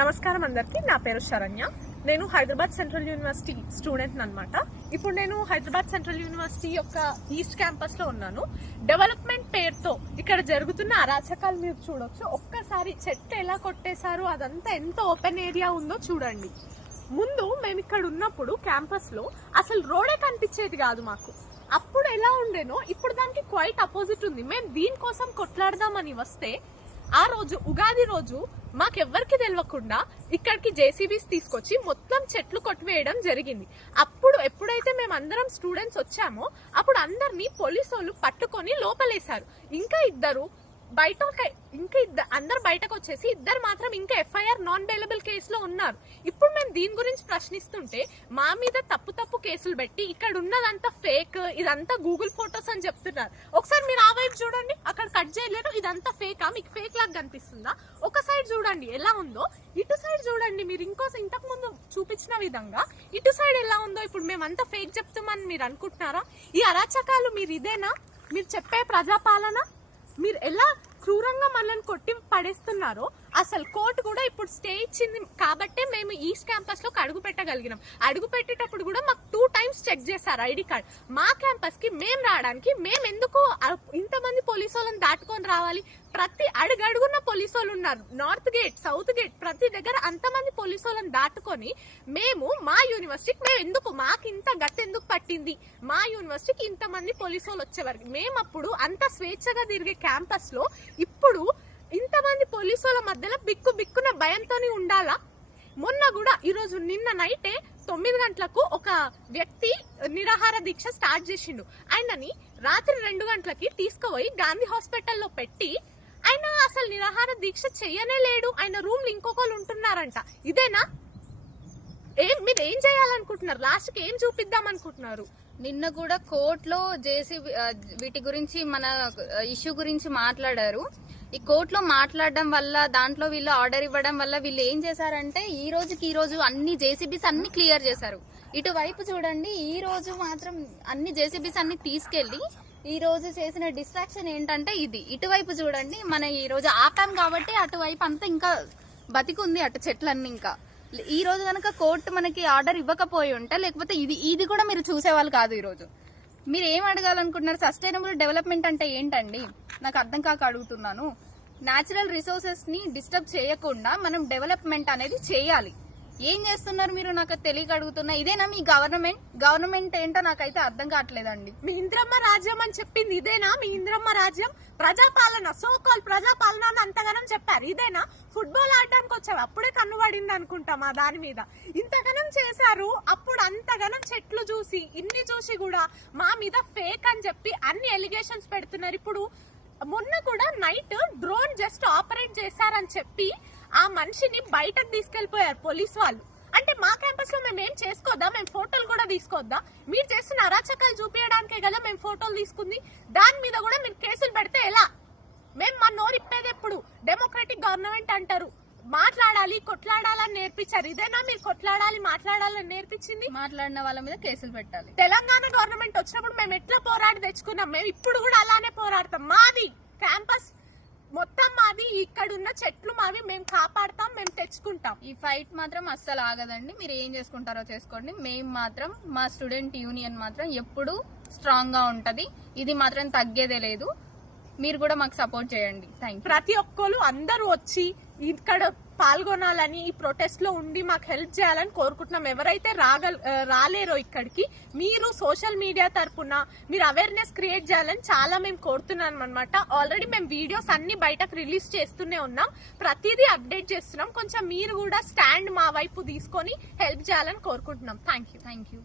నమస్కారం అందరికీ. నా పేరు శరణ్య. నేను హైదరాబాద్ సెంట్రల్ యూనివర్సిటీ స్టూడెంట్ అన్నమాట. ఇప్పుడు నేను హైదరాబాద్ సెంట్రల్ యూనివర్సిటీ యొక్క ఈస్ట్ క్యాంపస్ లో ఉన్నాను. డెవలప్మెంట్ పేరుతో ఇక్కడ జరుగుతున్న అరాచకాలు మీరు చూడొచ్చు. ఒక్కసారి చెట్లు ఎలా కొట్టేశారు, అదంతా ఎంత ఓపెన్ ఏరియా ఉందో చూడండి. ముందు మేము ఇక్కడ ఉన్నప్పుడు క్యాంపస్ లో అసలు రోడే కనిపించేది కాదు మాకు. అప్పుడు ఎలా ఉండేనో ఇప్పుడు దానికి క్వైట్ అపోజిట్ ఉంది. మేము దీనికోసం కొట్లాడదామని వస్తే ఆ రోజు ఉగాది రోజు మాకెవ్వరికి తెలియకుండా ఇక్కడికి జేసీబీస్ తీసుకొచ్చి మొత్తం చెట్లు కొట్టివేయడం జరిగింది. అప్పుడు ఎప్పుడైతే మేము అందరం స్టూడెంట్స్ వచ్చామో అప్పుడు అందరినీ పోలీసు వాళ్ళు పట్టుకొని లోపలేశారు. అందరు బయటకు వచ్చేసి ఇద్దరు మాత్రం ఇంకా ఎఫ్ఐఆర్ నాన్ బెయిలబుల్ కేసులో ఉన్నారు. ఇప్పుడు మేము దీని గురించి ప్రశ్నిస్తుంటే మా మీద తప్పు కేసులు పెట్టి ఇక్కడ ఉన్నదంతా ఫేక్, ఇదంతా గూగుల్ ఫొటోస్ అని చెప్తున్నారు. ఒకసారి మీరు ఆ వైపు చూడండి, అక్కడ కట్ చేయలేరు. ఇదంతా ఫేకా? మీకు ఫేక్ లాగా కనిపిస్తుందా? ఒక సైడ్ చూడండి ఎలా ఉందో, ఇటు సైడ్ చూడండి. మీరు ఇంతకు ముందు చూపించిన విధంగా ఇటు సైడ్ ఎలా ఉందో. ఇప్పుడు మేమంతా ఫేక్ చెప్తామని మీరు అనుకుంటున్నారా? ఈ అరాచకాలు మీరు ఇదేనా మీరు చెప్పే ప్రజాపాలన? మీరు ఎలా క్రూరంగా మనల్ని కొట్టి పడేస్తున్నారో. అసలు కోర్టు కూడా ఇప్పుడు స్టే ఇచ్చింది కాబట్టే మేము ఈస్ట్ క్యాంపస్ లో అడుగు పెట్టగలిగినాం. అడుగు పెట్టేటప్పుడు కూడా మాకు 2 times చెక్ చేశారు ఐడి కార్డ్. మా క్యాంపస్ కి మేము రావడానికి మేము ఎందుకు ఇంతమంది పోలీసు వాళ్ళని దాటుకొని రావాలి? ప్రతి అడుగడుగున్న పోలీసు వాళ్ళు ఉన్నారు. నార్త్ గేట్, సౌత్ గేట్, ప్రతి దగ్గర అంతమంది పోలీసు వాళ్ళని దాటుకొని మేము మా యూనివర్సిటీకి మాకు ఇంత గట్టి ఎందుకు పట్టింది? మా యూనివర్సిటీకి ఇంతమంది పోలీసు వాళ్ళు వచ్చేవారు. మేము అప్పుడు అంత స్వేచ్ఛగా తిరిగే క్యాంపస్ లో ఇప్పుడు ఇంతమంది పోలీసు వాళ్ళ మధ్యలో బిక్కున భయంతోనే ఉండాలా? మొన్న కూడా ఈరోజు నిన్న నైటే 9 గంటలకు ఒక వ్యక్తి నిరాహార దీక్ష స్టార్ట్ చేసిండు. ఆయనని రాత్రి 2 గంటలకి తీసుకుపోయి గాంధీ హాస్పిటల్లో పెట్టి ఆయన అసలు నిరాహార దీక్ష చెయ్యనే లేడు. ఆయన రూమ్ లో ఇంకొకరు ఉంటున్నారంట. ఇదేనా? మీరు ఏం చేయాలనుకుంటున్నారు? లాస్ట్ కి ఏం చూపిద్దాం అనుకుంటున్నారు? నిన్న కూడా కోర్టులో వీటి గురించి మన ఇష్యూ గురించి మాట్లాడారు. ఈ కోర్టులో మాట్లాడడం వల్ల దాంట్లో వీళ్ళు ఆర్డర్ ఇవ్వడం వల్ల వీళ్ళు ఏం చేశారంటే ఈ రోజు అన్ని జేసీబీస్ అన్ని క్లియర్ చేశారు. ఇటువైపు చూడండి, ఈ రోజు మాత్రం అన్ని జేసీబీస్ అన్ని తీసుకెళ్లి ఈ రోజు చేసిన డిస్ట్రాక్షన్ ఏంటంటే ఇది. ఇటువైపు చూడండి, మన ఈ రోజు ఆపాం కాబట్టి అటువైపు అంతా ఇంకా బతికుంది, అటు చెట్లన్నీ. ఇంకా ఈ రోజు కనుక కోర్టు మనకి ఆర్డర్ ఇవ్వకపోయి ఉంటే లేకపోతే ఇది కూడా మీరు చూసేవాళ్ళు కాదు. ఈ రోజు మీరు ఏం అడగాలనుకుంటున్నారు? సస్టైనబుల్ డెవలప్మెంట్ అంటే ఏంటండి? నాకు అర్థం కాక అడుగుతున్నాను. న్యాచురల్ రిసోర్సెస్ ని డిస్టర్బ్ చేయకుండా మనం డెవలప్మెంట్ అనేది చేయాలి. ఏం చేస్తున్నారు మీరు? నాకు తెలియక అడుగుతున్నా. ఇదేనా మీ గవర్నమెంట్ ఏంటో నాకైతే అర్థం కావట్లేదండి. మీ ఇంద్రమ్మ రాజ్యం అని చెప్పింది ఇదేనా? మీ ఇంద్రమ్మ రాజ్యం ప్రజాపాలన, సోకాల్ ప్రజాపాలన అని అంతగానం చెప్పారు. ఇదేనా? ఫుట్బాల్ ఆడడానికి వచ్చారు, అప్పుడే కన్నుబడింది అనుకుంటాం ఆ దాని మీద. ఇంతగానం చేశారు. అప్పుడు అంతగానం చెట్లు చూసి ఇన్ని చూసి కూడా మా మీద ఫేక్ అని చెప్పి అన్ని ఎలిగేషన్స్ పెడుతున్నారు. ఇప్పుడు మొన్న కూడా నైట్ డ్రోన్ జస్ట్ ఆపరేట్ చేశారని చెప్పి ఆ మనిషిని బయటకు తీసుకెళ్లిపోయారు పోలీసు వాళ్ళు. అంటే మా క్యాంపస్ లో మేము ఏం చేసుకోవద్దా? మేము ఫోటోలు కూడా తీసుకోవద్దా? మీరు చేస్తున్న అరాచకాలు చూపించడానికే కదా మేము ఫోటోలు తీసుకుంది. దాని మీద కూడా మీరు కేసులు పెడితే ఎలా? మేము మా నోరు ఇప్పేది ఎప్పుడు? డెమోక్రటిక్ గవర్నమెంట్ అంటారు. మాట్లాడాలి, కొట్లాడాలని నేర్పించారు. ఇదేనా మీరు కొట్లాడాలి, మాట్లాడాలని నేర్పించింది? మాట్లాడిన వాళ్ళ మీద కేసులు పెట్టాలి. తెలంగాణ గవర్నమెంట్ వచ్చినప్పుడు మేము ఎట్లా పోరాడి తెచ్చుకున్నాం, మేము ఇప్పుడు కూడా అలానే పోరాడతాం. మాది క్యాంపస్ మొత్తం మాది, ఇక్కడున్న చెట్లు మావి, మేము కాపాడతాం, మేము తెచ్చుకుంటాం. ఈ ఫైట్ మాత్రం అస్సలు ఆగదండి. మీరు ఏం చేసుకుంటారో చేసుకోండి. మేము మాత్రం మా స్టూడెంట్ యూనియన్ మాత్రం ఎప్పుడు స్ట్రాంగ్ గా ఉంటది. ఇది మాత్రం తగ్గేదే లేదు. మీరు కూడా మాకు సపోర్ట్ చేయండి. Thank you. ప్రతి ఒక్కరు అందరూ వచ్చి ఇక్కడ పాల్గొనాలని, ఈ ప్రొటెస్ట్ లో ఉండి మాకు హెల్ప్ చేయాలని కోరుకుంటున్నాం. ఎవరైతే రాలేరో ఇక్కడికి, మీరు సోషల్ మీడియా తరఫున మీరు అవేర్నెస్ క్రియేట్ చేయాలని చాలా మేము కోరుతున్నాం అనమాట. ఆల్రెడీ మేము వీడియోస్ అన్ని బయటకు రిలీజ్ చేస్తూనే ఉన్నాం, ప్రతిదీ అప్డేట్ చేస్తున్నాం. కొంచెం మీరు కూడా స్టాండ్ మా వైపు తీసుకొని హెల్ప్ చేయాలని కోరుకుంటున్నాం. Thank you.